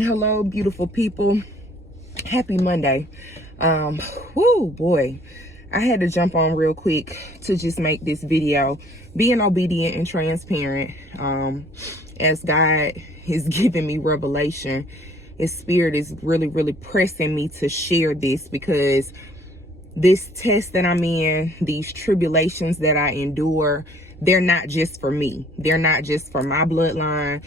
Hello, beautiful people. Happy Monday. Whoo, boy. I had to jump on real quick to just make this video. Being obedient and transparent. As God is giving me revelation, His Spirit is really pressing me to share this, because this test that I'm in, these tribulations that I endure, they're not just for me. They're not just for my bloodline.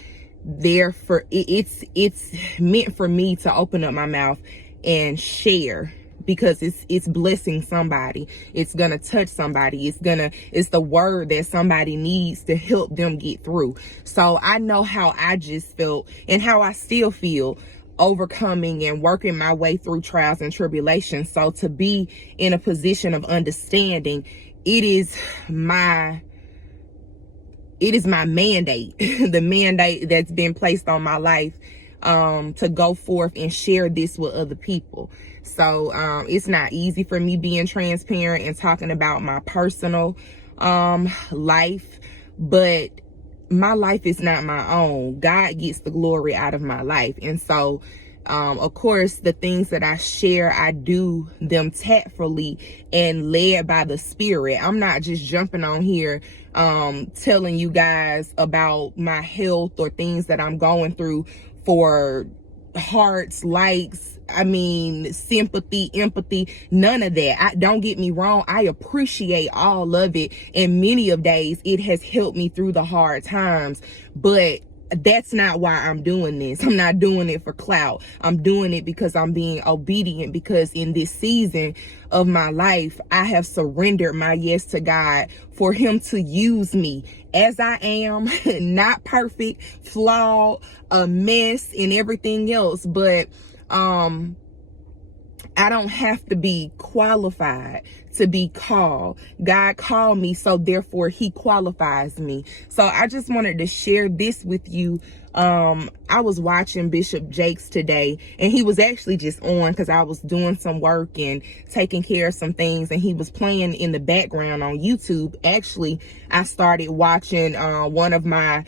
It's meant for me to open up my mouth and share, because it's blessing somebody. It's gonna touch somebody. It's the word that somebody needs to help them get through. So I know how I just felt and how I still feel overcoming and working my way through trials and tribulations. So to be in a position of understanding, it is my mandate, the mandate that's been placed on my life, to go forth and share this with other people. So it's not easy for me being transparent and talking about my personal life, but my life is not my own. God gets the glory out of my life. And so of course, the things that I share, I do them tactfully and led by the Spirit. I'm not just jumping on here telling you guys about my health or things that I'm going through for hearts, likes, sympathy, empathy, none of that. Don't get me wrong, I appreciate all of it, and many of days it has helped me through the hard times, but that's not why I'm doing this. I'm not doing it for clout. I'm doing it because I'm being obedient, because in this season of my life, I have surrendered my yes to God for Him to use me as I am, not perfect, flawed, a mess and everything else, but I don't have to be qualified to be called. God called me, so therefore He qualifies me. So I just wanted to share this with you. I was watching Bishop Jakes today, and he was actually just on because I was doing some work and taking care of some things, and he was playing in the background on YouTube. Actually, I started watching one of my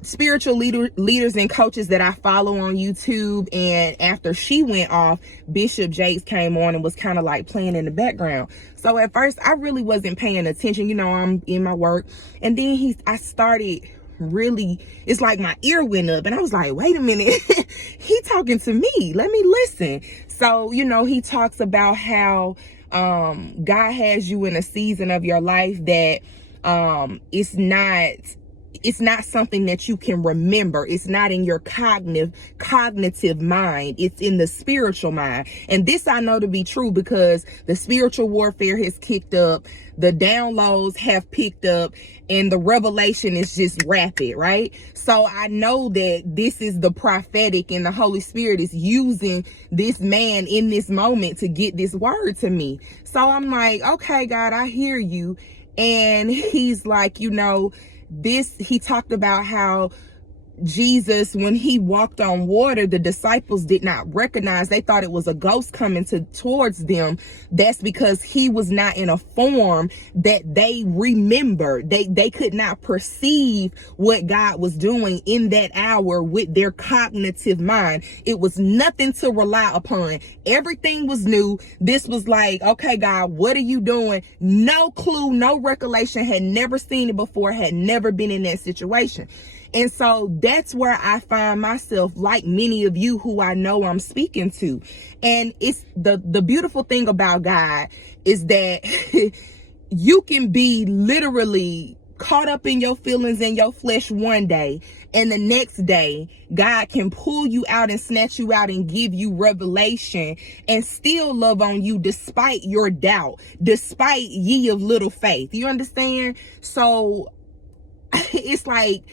spiritual leaders and coaches that I follow on YouTube, and after she went off, Bishop Jakes came on and was kind of like playing in the background. So at first I really wasn't paying attention, I'm in my work, and then I started really, it's like my ear went up and I was like, wait a minute, he talking to me, let me listen. So he talks about how God has you in a season of your life that it's not something that you can remember. It's not in your cognitive mind. It's in the spiritual mind. And this I know to be true because the spiritual warfare has kicked up, the downloads have picked up, and the revelation is just rapid, right? So I know that this is the prophetic, and the Holy Spirit is using this man in this moment to get this word to me. So I'm like, okay, God, I hear you. And he's like, he talked about how Jesus, when he walked on water, the disciples did not recognize. They thought it was a ghost coming towards them. That's because he was not in a form that they remembered. They could not perceive what God was doing in that hour with their cognitive mind. It was nothing to rely upon. Everything was new. This was like, okay, God, what are you doing? No clue, no recollection, had never seen it before, had never been in that situation. And so that's where I find myself, like many of you who I know I'm speaking to. And it's the beautiful thing about God is that you can be literally caught up in your feelings and your flesh one day, and the next day God can pull you out and snatch you out and give you revelation and still love on you despite your doubt, despite ye of little faith. You understand? So it's like,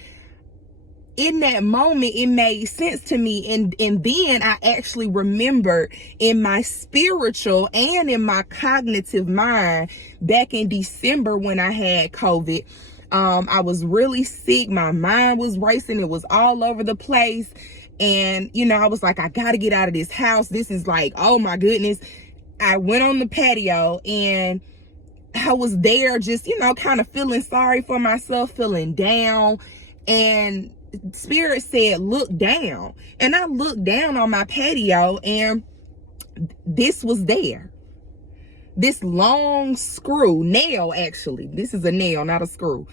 in that moment, it made sense to me. And then I actually remembered in my spiritual and in my cognitive mind back in December when I had COVID. I was really sick. My mind was racing. It was all over the place. And, I was like, I got to get out of this house. This is like, oh my goodness. I went on the patio and I was there just, kind of feeling sorry for myself, feeling down. And Spirit said, look down. And I looked down on my patio, and this was there. This long nail, actually. This is a nail, not a screw.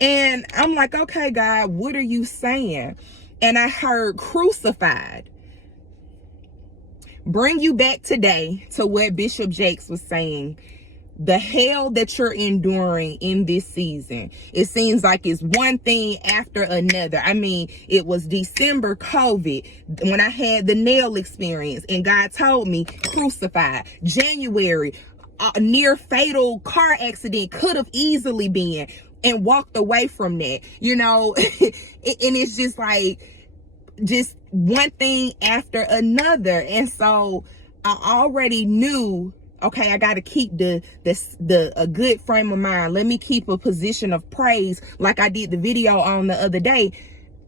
And I'm like, okay, God, what are you saying? And I heard crucified. Bring you back today to what Bishop Jakes was saying. The hell that you're enduring in this season, it seems like it's one thing after another. I mean, it was December COVID when I had the nail experience, and God told me crucified. January, a near fatal car accident, could have easily been, and walked away from that, you know. And it's just like, just one thing after another. And so I already knew, okay, I got to keep a good frame of mind. Let me keep a position of praise, like I did the video on the other day.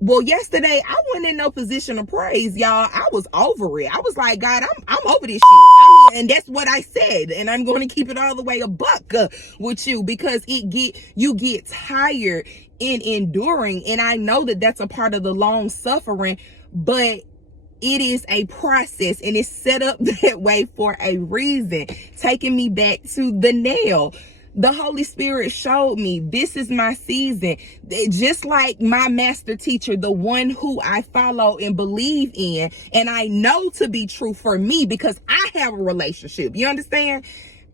Well, yesterday I wasn't in no position of praise, y'all. I was over it. I was like, God, I'm over this shit. I mean, and that's what I said. And I'm going to keep it all the way a buck with you, because you get tired in enduring. And I know that that's a part of the long suffering, but it is a process, and it's set up that way for a reason. Taking me back to the nail. The Holy Spirit showed me this is my season. Just like my master teacher, the one who I follow and believe in, and I know to be true for me because I have a relationship. You understand?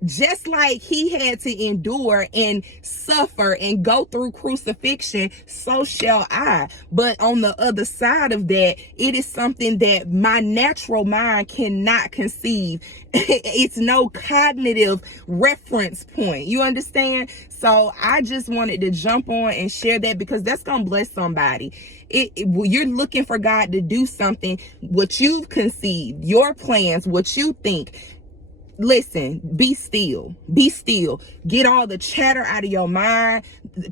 Just like he had to endure and suffer and go through crucifixion, so shall I. But on the other side of that, it is something that my natural mind cannot conceive. It's no cognitive reference point. You understand? So I just wanted to jump on and share that, because that's going to bless somebody. You're looking for God to do something, what you've conceived, your plans, what you think. Listen, be still. Get all the chatter out of your mind.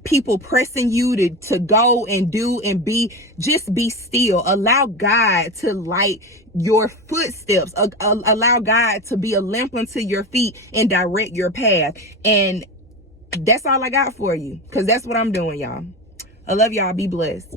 People pressing you to go and do and be. Just be still. Allow God to light your footsteps. Allow God to be a lamp unto your feet and direct your path. And that's all I got for you, because that's what I'm doing, y'all. I love y'all. Be blessed.